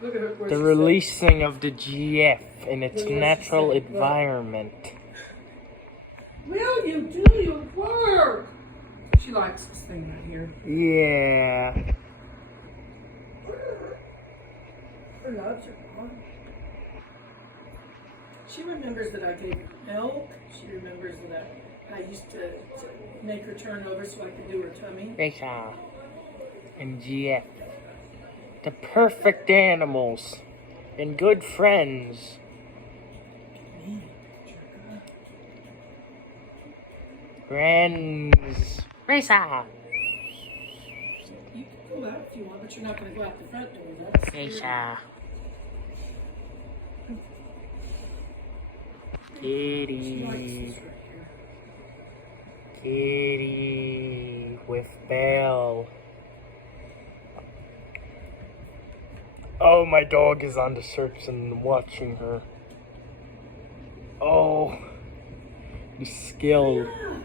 Look at her. The releasing of the GF in its natural environment. Will you do your work? She likes this thing right here. Yeah. Her loves her mom. She remembers that I gave her milk. She remembers that I used to make her turn over so I could do her tummy. Rachel. And GF. The perfect animals. And good friends. Friends. Rachel. You can go out if you want, but you're not going to go out the front door. That's scary. Rachel. She likes Kitty. this right here. Kitty with Belle. Oh, my dog is on the search and watching her. Oh, the skill. Yeah.